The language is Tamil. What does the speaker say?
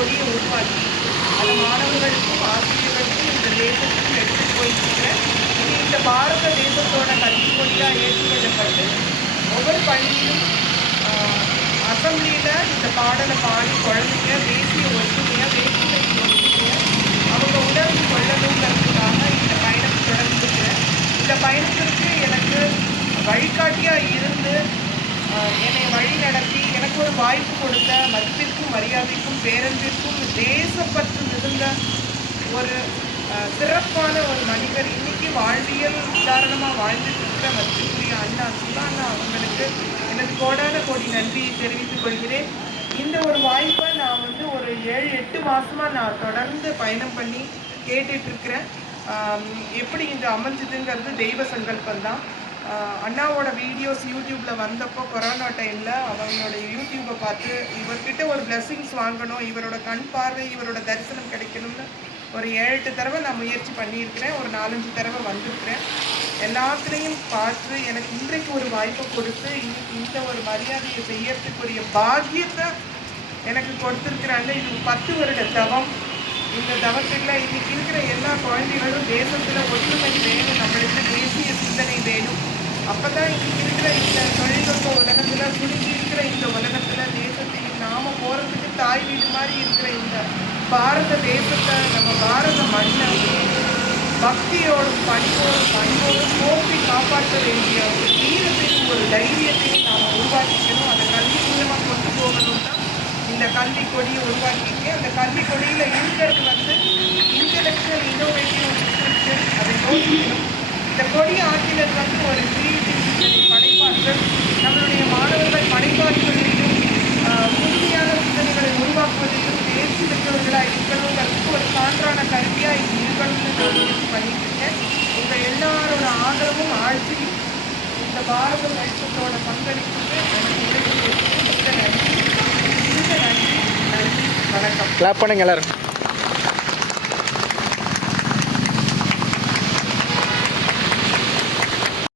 கொடியை உருவாக்கி அந்த மாணவர்களுக்கும் ஆசிரியர்களுக்கும் இந்த தேசத்துக்கும் எடுத்துகிட்டு போயிருக்கிறேன். இது இந்த பாரத தேசத்தோட கல்வி கொடியாக ஏற்றுக்கொள்ளப்பட்டு ஒவ்வொரு பள்ளியிலும் அசம்பிளியில் இந்த பாடலை பாடி குழந்தைங்க தேசிய ஒற்றுமையாக வேற்றுமை ஒற்றுமையாக அவங்க உணர்ந்து கொள்ளணுங்கிறதுக்காக இந்த பயணம் தொடர்ந்துக்கிறேன். இந்த பயணத்திற்கு எனக்கு வழிகாட்டியாக இருந்து என்னை வழி நடத்தி எனக்கு ஒரு வாய்ப்பு கொடுத்த மதிப்பிற்கும் மரியாதைக்கும் பேரன்பிற்கும் தேசப்பற்று மிகுந்த ஒரு சிறப்பான ஒரு மனிதர், இன்னைக்கு வாழ்வியல் உதாரணமாக வாழ்ந்துட்டு இருக்கிற மதிப்பிற்குரிய அண்ணா சுதா அண்ணா அவங்களுக்கு எனது கோடான கோடி நன்றியை தெரிவித்துக் கொள்கிறேன். இந்த ஒரு வாய்ப்பை நான் ஒரு 7-8 மாதமாக நான் தொடர்ந்து பயணம் பண்ணி கேட்டுட்ருக்கிறேன். எப்படி இந்த அமைஞ்சதுங்கிறது தெய்வ சங்கல்பம் தான். அண்ணாவோட வீடியோஸ் யூடியூப்பில் வந்தப்போ கொரோனா டைமில் அவங்களோட யூடியூப்பை பார்த்து இவர்கிட்ட ஒரு பிளெஸ்ஸிங்ஸ் வாங்கணும், இவரோட கண் பார்வை இவரோட தரிசனம் கிடைக்கணும்னு ஒரு 7-8 தடவை நான் முயற்சி பண்ணியிருக்கிறேன். ஒரு 4-5 தடவை வந்திருக்கிறேன். எல்லாத்துலேயும் பார்த்து எனக்கு இன்றைக்கு ஒரு வாய்ப்பை கொடுத்து இந்த ஒரு மரியாதையை செய்யறதுக்குரிய பாக்கியத்தை எனக்கு கொடுத்துருக்குறாங்க. இது 10 வருட தவம். இந்த தவத்தில் இன்னைக்கு இருக்கிற எல்லா குழந்தைகளும் தேசத்தில் ஒற்றுமை வேணும், நம்மளுக்கு தேசிய சிந்தனை வேணும். அப்போ தான் இன்னைக்கு இருக்கிற இந்த தொழில்நுட்ப உலகத்தில் சுருங்கி இருக்கிற இந்த உலகத்தில் தேசத்தை நாம போகிறதுக்கு தாய் வீடு மாதிரி இருக்கிற இந்த பாரத தேசத்தை நம்ம பாரத மண்ணை பக்தியோடும் பணிவோடும் போக்கி காப்பாற்ற வேண்டிய ஒரு வீரத்தையும் ஒரு தைரியத்தையும் நாம் உருவாக்கிக்கணும். அதை கல்வி மூலமாக கொண்டு போகணும் தான் இந்த கல்வி கொடியை உருவாக்கியிருக்கேன். அந்த கல்வி கொடியில் இருக்கிறது இன்டலெக்சுவல் இன்னோவேட்டிவ் டிஸ்கிரிப்ஷன், அதை யோசிக்கணும். இந்த கொடி ஆற்றினது ஒரு கிரியேட்டிவிட்டி, படைப்பாற்றல், நம்மளுடைய மாணவர்கள் படைப்பாற்றலிலும் புதுமையான சிந்தனைகளை உருவாக்குவதிலும் தேர்ச்சி பெற்றவர்களாக இருக்கணுங்கிறதுக்கு ஒரு சான்றான கல்வியாக இது இருக்கணும்னு நான் முயற்சி பண்ணிட்டு இருக்கேன். உங்கள் எல்லாரோட ஆதரவும் ஆட்சியும் இந்த பாரத தேசத்தோட பங்களிப்புக்கு எனக்கு உதவி நன்றி. வணக்கம். கிளாப் பண்ணுங்க எல்லாரும்.